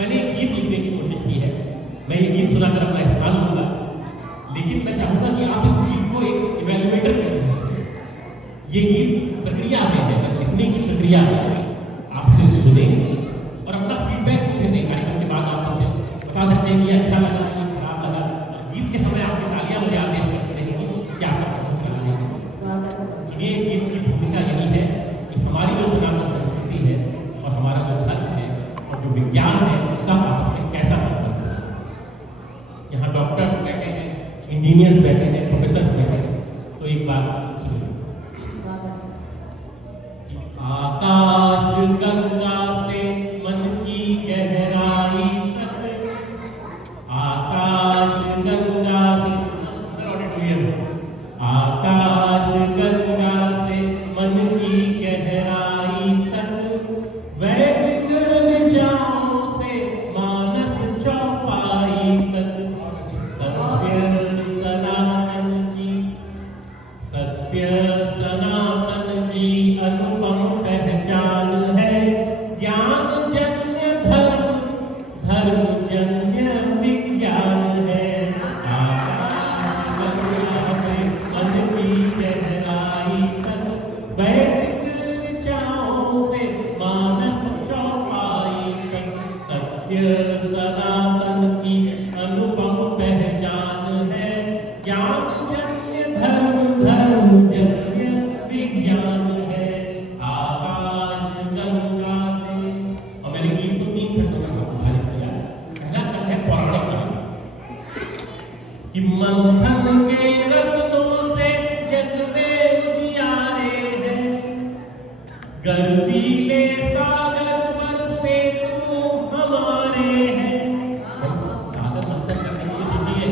मैंने एक गीत लिखने की कोशिश की है। मैं ये गीत सुनाकर अपना स्थान लूंगा, लेकिन मैं चाहूंगा कि आप इस गीत को एक इवेल्युएटर करें। ये गीत प्रक्रिया में है, लिखने की प्रक्रिया में आप इसे सुने और अपना फीडबैक मुझे दें। कार्यक्रम के बाद आप मुझे बता सकते हैं कि अच्छा लगा, ये खराब लगा। और गीत के समय आपकी तालियां मुझे आदेश करती रहेंगी कि आपका बहुत अच्छा लगा। ये गीत की भूमिका यही है कि हमारी जो सनातन संस्कृति है और हमारा जो धर्म है और जो विज्ञान है उसका आपस में कैसा संबंध है। यहाँ डॉक्टर्स बैठे हैं, इंजीनियर्स बैठे हैं, प्रोफेसर बैठे हैं, तो एक बार सुनिए। आकाश गंगा से मन की गहराई तक, आकाश गंगा से अंदर ऑडिटोरियम, आकाश गंगा से मन की गहराई तक, वैदिक ऋचाओं से मानस चौपाई तक, सत्य सनातन की अनुपम पहचान है। ज्ञान जन्य धर्म, धर्म जन्य विज्ञान है। आकाश गंगा से मन की गहराई तक, वैदिक ऋचाओं से मानस चौपाई तक, सत्य सनातन की अनुपम पहचान है। ज्ञान जन्य धर्म, धर्म जन्य विज्ञान है। आकाश गंगा से। और मैंने गीत को 3 खंडों में विभाजित किया। पहला खंड है पौराणिक कहानी कि मंथन के रत्नों से जग में उजियारे हैं, गर्वीले सागर पर से तू हमारे हैं। सागर मंथन करने के लिए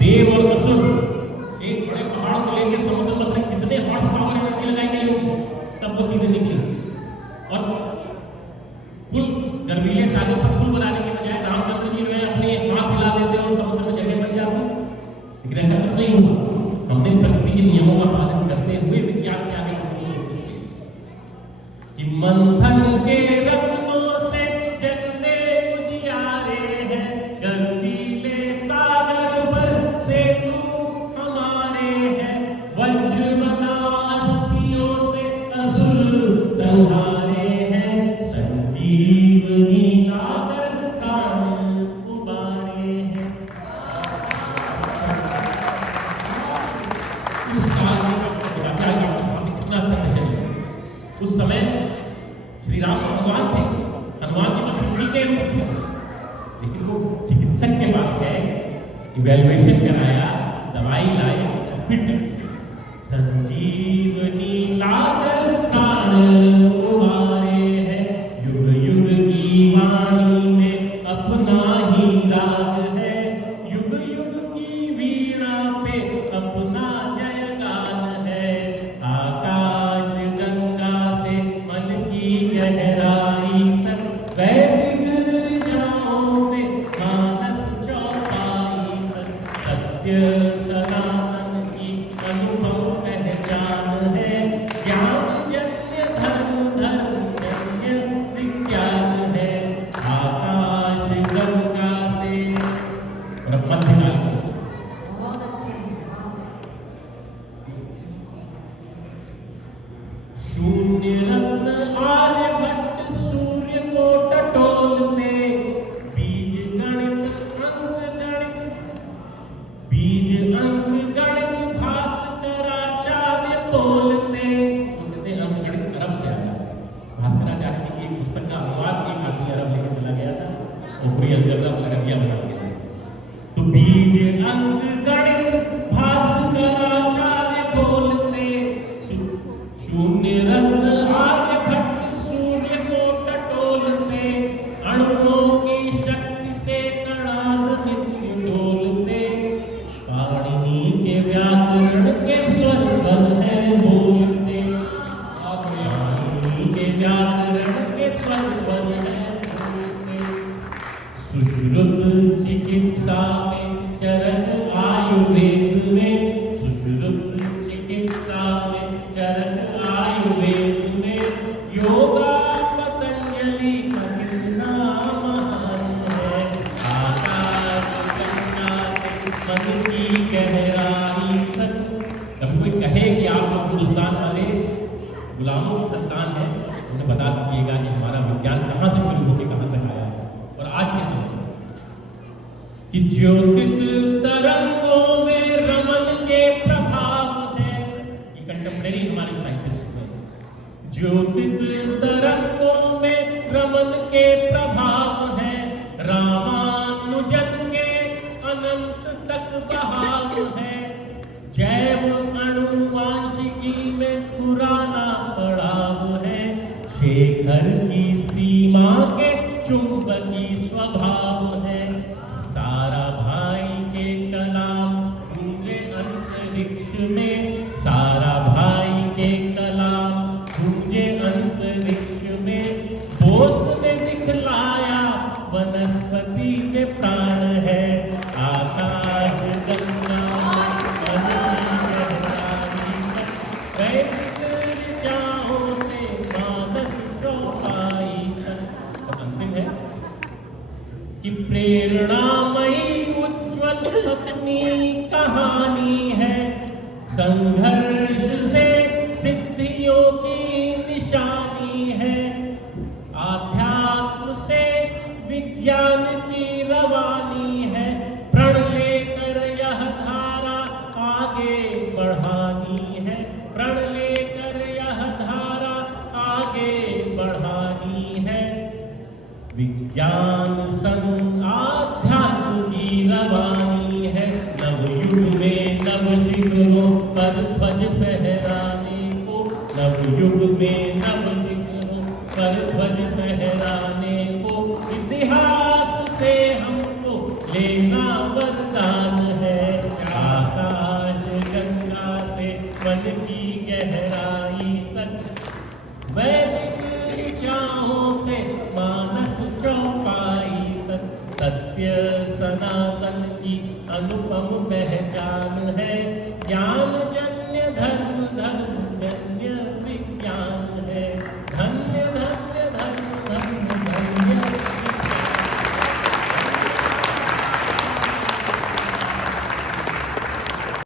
देव और असुर एक बड़े पहाड़ को लेकर समुद्र मंथन, कितने हॉर्स पावर एनर्जी लगाई गई होगी तब वो चीजें निकली। और पुल, गर्वीले सागर पर पुल बनाने के बजाय रामचंद्र जी ने अपने हाथ हिला देते और समुद्र में जगह बन जाती, लेकिन ऐसा कुछ नहीं हुआ। हमने प्रकृति के नियमों का पालन करते हुए विज्ञान के आगे कि मंथन के रत्नों से जग में उजियारे हैं, गर्वीले सागर पर से तू हमारे हैं। वज्र बना अस्थियों से असुर संहारे हैं, संजीवनी लाकर प्राण उबारे हैं। उस काल में कितना अच्छा सेशन है। उस समय श्री राम भगवान थे, हनुमान जी तो शुक्री के रूप थे, लेकिन वो चिकित्सक के पास गए, इवैल्यूएशन कराया, दवाई लाए, फिट संजीवनी लाकर प्राण उबारे हैं। युग युग की वाणी में अपना ही राग है, युग युग की वीणा पे अपना जयगान है। आकाश गंगा से मन की गहराई तक, वैदिक ऋचाओं से मानस चौपाई तक, सत्य सनातन की अनुपम पहचान है। ज्ञान जन्य धर्म, धर्म जन्य विज्ञान है। आकाश गंगा से। और मध्यकाल बहुत अच्छे शून्य रत्न आर्यभट्ट सूर्य को टटोलते, बीज गणित अंक गणित, बीज अंक गणित भास्कराचार्य तोलते। कहते हैं अंक गणित अरब से आया। भास्कराचार्य जी की एक पुस्तक का अनुवाद एक आदमी अरब लेकर चला गया था, वो पूरी अलजबरा को अरबिया बना दिया। तो बीज अंक गणित भास्कराचार्य बोलते, शून्य रत्न आर्यभट्ट सूर्य को टटोलते, अणुओं की शक्ति से कणाद नित्य डोलते, पाणिनि के व्याकरण के स्वर है बोलते, पाणिनि के व्याकरण के स्वर है बोलते। सुश्रुत चिकित्सा में चरक आयुर्वेद में, सुश्रुत चिकित्सा में चरक आयुर्वेद में, योगा पतंजलि का कितना महान ख्याल कहाँ से शुरू होकर कहाँ तक आया और आज के समय कि ज्योतित तरंगों में रमन के प्रभाव है। ये कंटेम्परेरी हमारे साहित्य में ज्योतित तरंगों में रमन के प्रभाव है। रामानुजन के अनंत तक बहाव है। जैव अणुवांशिकी में खुराना पड़ाव है। शेखर की सीमा के चुंबकी स्वभाव है। सारा भाई के कलाम गूंजे अंतरिक्ष में। सारा भाई के कलाम गूंजे अंतरिक्ष में। बोस ने दिखलाया वनस्पति में प्राण है। आकाश गंगा वैदिक ऋचाओं से मानस चौपाई तक। और अंतिम है कि प्रेरणामयी उज्ज्वल अपनी कहानी है। संघर्ष से सिद्धियों की निशानी है। आध्यात्म से विज्ञान की रवानी है। प्रण लेकर यह धारा आगे बढ़ानी है। प्रण लेकर यह धारा आगे बढ़ानी है। विज्ञान संग आध्यात्म की रवानी है। नवयुग में नव शिखरों पर ध्वज फहराने को। नवयुग में नव शिखरों पर ध्वज फहराने को। इतिहास से हमको लेना वरदान है। आकाश गंगा से मन की गहराई तक। वैदिक ऋचाओं से मानस चौपाई तक। सत्य सनातन की अनुपम पहचान है। ज्ञान जन्य धर्म